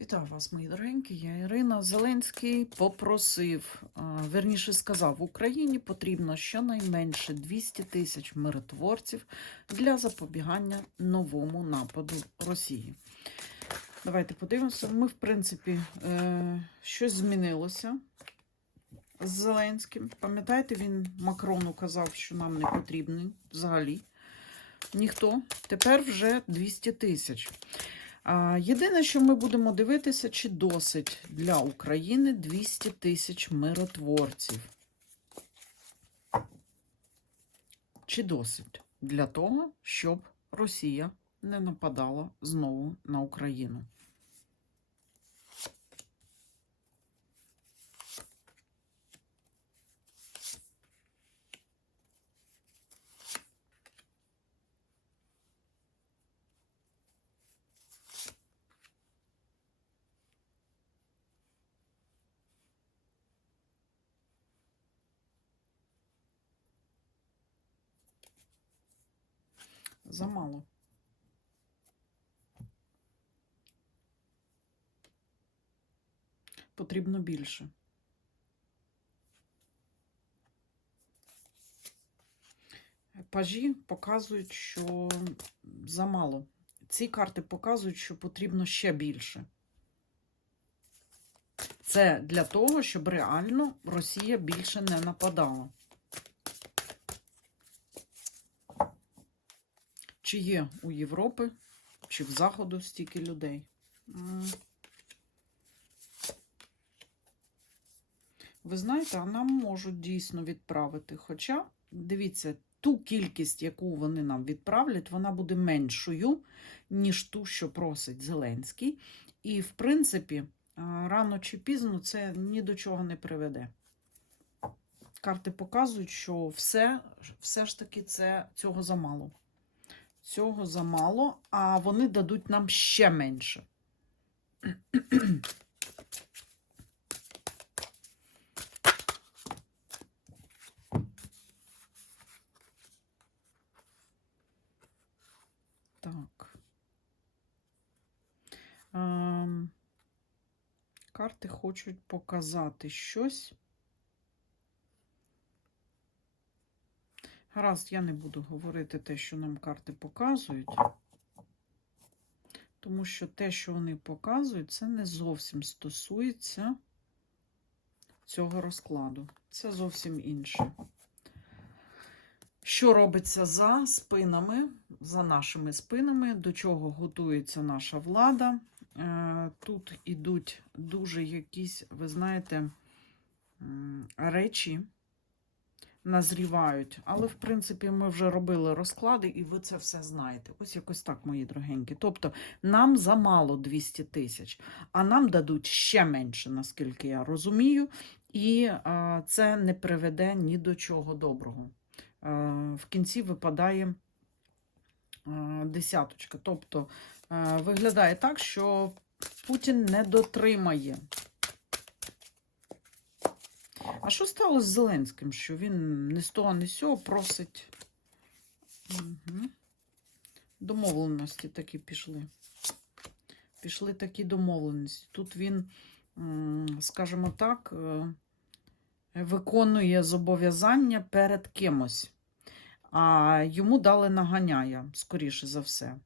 Вітаю вас, мої дорогенькі. Я Ірина. Зеленський попросив, верніше сказав, в Україні потрібно щонайменше 200 тисяч миротворців для запобігання новому нападу Росії. Давайте подивимося. Ми, в принципі, е, щось змінилося з Зеленським. Пам'ятаєте, він Макрону казав, що нам не потрібний взагалі ніхто. Тепер вже 200 тисяч. Єдине, що ми будемо дивитися, чи досить для України 200 тисяч миротворців. Чи досить для того, щоб Росія не нападала знову на Україну? Замало. Потрібно більше. Пажі показують, що замало. Ці карти показують, що потрібно ще більше. Це для того, щоб реально Росія більше не нападала. Чи є у Європи, чи в Заходу стільки людей? Ви знаєте, а нам можуть дійсно відправити. Хоча, дивіться, ту кількість, яку вони нам відправлять, вона буде меншою, ніж ту, що просить Зеленський. І, в принципі, рано чи пізно це ні до чого не приведе. Карти показують, що все, все ж таки це цього замало. Цього замало, а вони дадуть нам ще менше. Так. Ем, карти хочуть показати щось. Гаразд, я не буду говорити те, що нам карти показують, тому що те, що вони показують, це не зовсім стосується цього розкладу. Це зовсім інше. Що робиться за спинами, за нашими спинами, до чого готується наша влада? Е, Тут ідуть дуже якісь, ви знаєте, речі назрівають. Але, в принципі, ми вже робили розклади, і ви це все знаєте. Ось якось так, мої дорогенькі. Тобто, нам замало 200 тисяч, а нам дадуть ще менше, наскільки я розумію, і е, це не приведе ні до чого доброго. Е, в кінці випадає е, десяточка. Тобто, е, виглядає так, що Путін не дотримає. А що сталося з Зеленським? Що він не з того, не з цього просить. Угу. Домовленості такі пішли. Пішли такі домовленості. Тут він, скажімо так, е, виконує зобов'язання перед кимось, а йому дали наганяя, скоріше за все.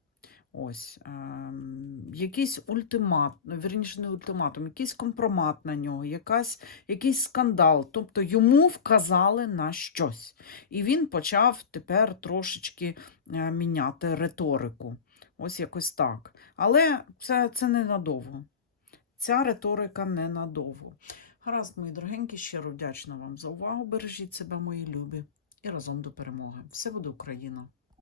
Ось ем, якийсь ультимат, ну, вірніше, не ультиматум, якийсь компромат на нього, якась, якийсь скандал. Тобто йому вказали на щось. І він почав тепер трошечки е, міняти риторику. Ось якось так. Але це, це ненадовго. Ця риторика ненадовго. Гаразд, мої дорогенькі, щиро вдячна вам за увагу. Бережіть себе, мої любі, і разом до перемоги. Все буде Україна!